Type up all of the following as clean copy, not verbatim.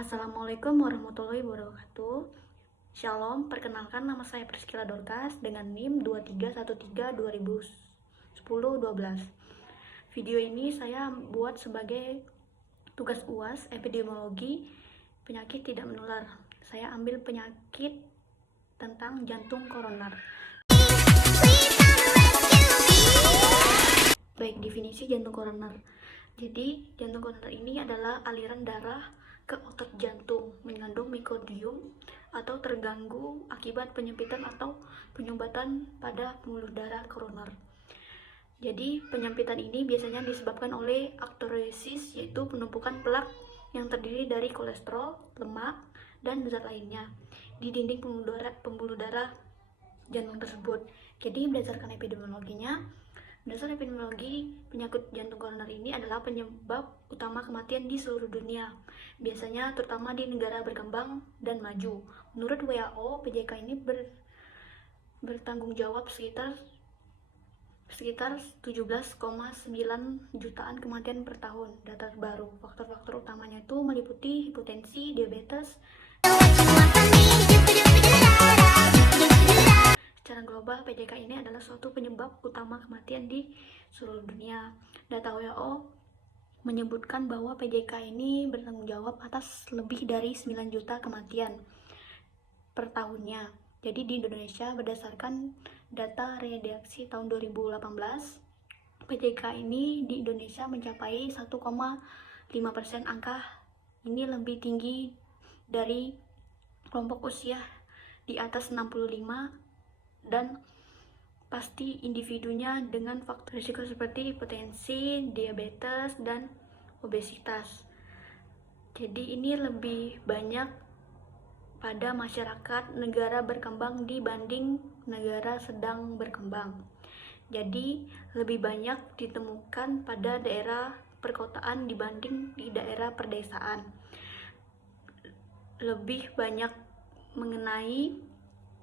Assalamualaikum warahmatullahi wabarakatuh. Shalom, perkenalkan nama saya Priscilla Dorcas dengan NIM 2313-2010-12. Video ini saya buat sebagai tugas UAS epidemiologi penyakit tidak menular. Saya ambil penyakit tentang jantung koroner. Baik, definisi jantung koroner. Jadi, jantung koroner ini adalah aliran darah ke otot jantung mengandung miokardium atau terganggu akibat penyempitan atau penyumbatan pada pembuluh darah koroner. Jadi, penyempitan ini biasanya disebabkan oleh atherosclerosis, yaitu penumpukan plak yang terdiri dari kolesterol, lemak, dan zat lainnya di dinding pembuluh darah jantung tersebut. Jadi, berdasarkan epidemiologi, penyakit jantung koroner ini adalah penyebab utama kematian di seluruh dunia, biasanya terutama di negara berkembang dan maju. Menurut WHO, PJK ini bertanggung jawab sekitar 17,9 jutaan kematian per tahun. Data terbaru, faktor-faktor utamanya itu meliputi hipertensi, diabetes. Secara global, PJK ini adalah suatu penyebab utama kematian di seluruh dunia. Data WHO menyebutkan bahwa PJK ini bertanggung jawab atas lebih dari 9 juta kematian per tahunnya. Jadi di Indonesia, berdasarkan data redaksi tahun 2018, PJK ini di Indonesia mencapai 1,5%. Angka ini lebih tinggi dari kelompok usia di atas 65 dan pasti individunya dengan faktor risiko seperti hipertensi, diabetes, dan obesitas. Jadi ini lebih banyak pada masyarakat negara berkembang dibanding negara sedang berkembang. Jadi lebih banyak ditemukan pada daerah perkotaan dibanding di daerah perdesaan. Lebih banyak mengenai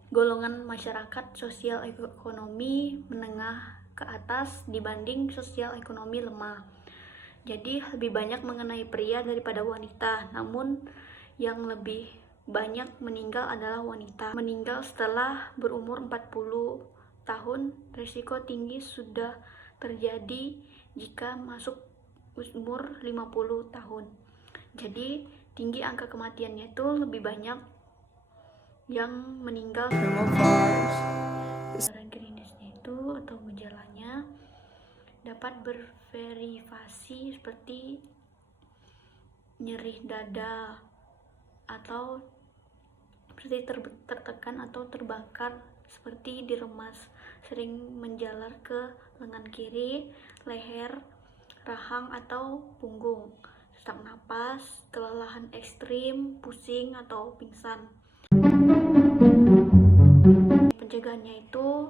golongan masyarakat sosial ekonomi menengah ke atas dibanding sosial ekonomi lemah. Jadi lebih banyak mengenai pria daripada wanita, namun yang lebih banyak meninggal adalah wanita. Meninggal setelah berumur 40 tahun, risiko tinggi sudah terjadi jika masuk umur 50 tahun. Jadi tinggi angka kematiannya itu lebih banyak yang meninggal. Gambaran klinisnya itu atau gejalanya dapat bervariasi seperti nyeri dada atau seperti tertekan atau terbakar seperti diremas, sering menjalar ke lengan kiri, leher, rahang atau punggung, sesak napas, kelelahan ekstrim, pusing atau pingsan. Pencegahannya itu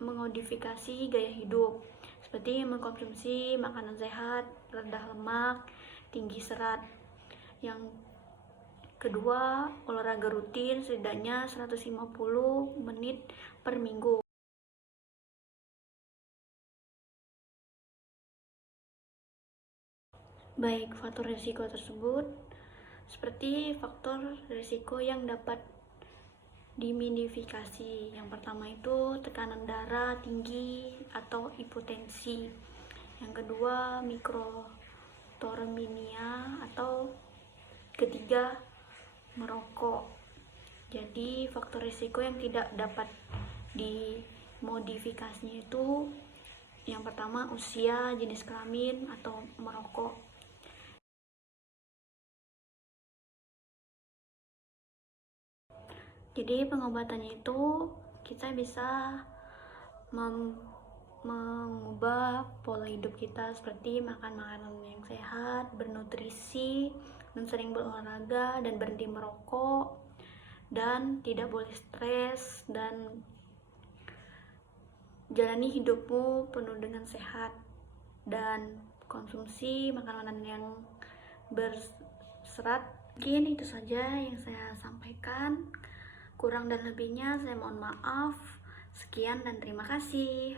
mengmodifikasi gaya hidup seperti mengkonsumsi makanan sehat, rendah lemak, tinggi serat. Yang kedua, olahraga rutin setidaknya 150 menit per minggu. Baik, faktor risiko tersebut seperti faktor risiko yang dapat dimodifikasi. Yang pertama itu tekanan darah tinggi atau hipotensi. Yang kedua, mikrotorminia, atau ketiga, merokok. Jadi faktor risiko yang tidak dapat dimodifikasinya itu yang pertama usia, jenis kelamin, atau merokok. Jadi pengobatannya itu kita bisa mengubah pola hidup kita seperti makan makanan yang sehat, bernutrisi, dan sering berolahraga, dan berhenti merokok, dan tidak boleh stres, dan jalani hidupmu penuh dengan sehat, dan konsumsi makanan yang berserat. Mungkin itu saja yang saya sampaikan. Kurang dan lebihnya saya mohon maaf. Sekian dan terima kasih.